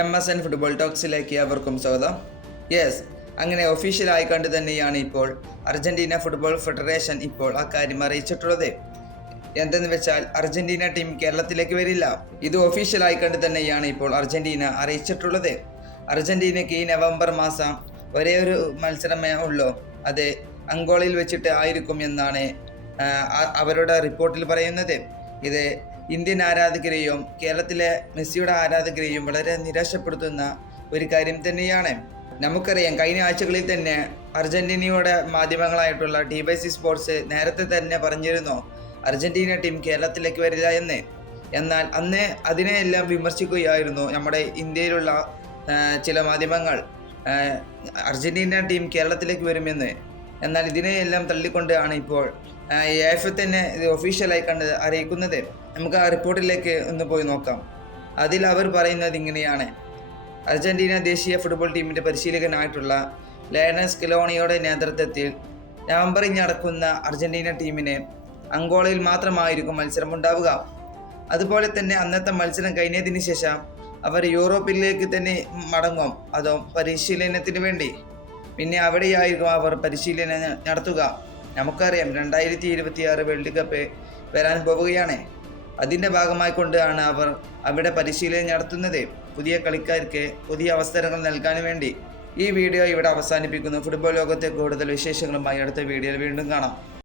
M S N football ടോക്സിലേക്ക് അവർക്കും സ്വാഗതം. യെസ് അങ്ങനെ ഒഫീഷ്യലായി കണ്ട് തന്നെയാണ് ഇപ്പോൾ അർജന്റീന ഫുട്ബോൾ ഫെഡറേഷൻ ഇപ്പോൾ അക്കാര്യം കാര്യം അറിയിച്ചിട്ടുള്ളത്. എന്തെന്ന് വെച്ചാൽ അർജന്റീന ടീം കേരളത്തിലേക്ക് വരില്ല. ഇത് ഒഫീഷ്യലായി കണ്ട് തന്നെയാണ് ഇപ്പോൾ അർജന്റീന അറിയിച്ചിട്ടുള്ളത്. അർജന്റീനയ്ക്ക് ഈ നവംബർ മാസം ഒരേ ഒരു മത്സരമേ ഉള്ളൂ. അത് അങ്കോളയിൽ വെച്ചിട്ട് ആയിരിക്കും എന്നാണ് അവരുടെ റിപ്പോർട്ടിൽ പറയുന്നത്. ഇത് ഇന്ത്യൻ ആരാധകരെയും കേരളത്തിലെ മെസ്സിയുടെ ആരാധകരെയും വളരെ നിരാശപ്പെടുത്തുന്ന ഒരു കാര്യം തന്നെയാണ്. നമുക്കറിയാം കഴിഞ്ഞ ആഴ്ചകളിൽ തന്നെ അർജന്റീനയുടെ മാധ്യമങ്ങളായിട്ടുള്ള ടി വൈ സി സ്പോർട്സ് നേരത്തെ തന്നെ പറഞ്ഞിരുന്നു അർജന്റീന ടീം കേരളത്തിലേക്ക് വരില്ല എന്ന്. എന്നാൽ അന്ന് അതിനെയെല്ലാം വിമർശിക്കുകയായിരുന്നു നമ്മുടെ ഇന്ത്യയിലുള്ള ചില മാധ്യമങ്ങൾ അർജന്റീന ടീം കേരളത്തിലേക്ക് വരുമെന്ന് എന്നാൽ ഇതിനെയെല്ലാം തള്ളിക്കൊണ്ടാണ് ഇപ്പോൾ എഫ് തന്നെ ഇത് ഒഫീഷ്യലായി കണ്ട് അറിയിക്കുന്നത്. നമുക്ക് ആ റിപ്പോർട്ടിലേക്ക് ഒന്ന് പോയി നോക്കാം. അതിൽ അവർ പറയുന്നത് ഇങ്ങനെയാണ്. അർജന്റീന ദേശീയ ഫുട്ബോൾ ടീമിന്റെ പരിശീലകനായിട്ടുള്ള ലയണസ് കിലോണിയുടെ നേതൃത്വത്തിൽ നവംബറിൽ നടക്കുന്ന അർജന്റീന ടീമിന് അങ്കോളയിൽ മാത്രമായിരിക്കും മത്സരമുണ്ടാവുക. അതുപോലെ തന്നെ അന്നത്തെ മത്സരം കഴിഞ്ഞതിന് ശേഷം അവർ യൂറോപ്പിലേക്ക് തന്നെ മടങ്ങും. അതോ പരിശീലനത്തിന് വേണ്ടി. പിന്നെ അവിടെയായിരിക്കും അവർ പരിശീലനം നടത്തുക. നമുക്കറിയാം രണ്ടായിരത്തി ഇരുപത്തി ആറ് വേൾഡ് കപ്പ് വരാൻ പോവുകയാണ്. അതിന്റെ ഭാഗമായി കൊണ്ടാണ് അവർ അവിടെ പരിശീലനം നടത്തുന്നത്. പുതിയ കളിക്കാർക്ക് പുതിയ അവസരങ്ങൾ നൽകാൻ വേണ്ടി. ഈ വീഡിയോ ഇവിടെ അവസാനിപ്പിക്കുന്നു. ഫുട്ബോൾ ലോകത്തെ കൂടുതൽ വിശേഷങ്ങളുമായി അടുത്ത വീഡിയോയിൽ വീണ്ടും കാണാം.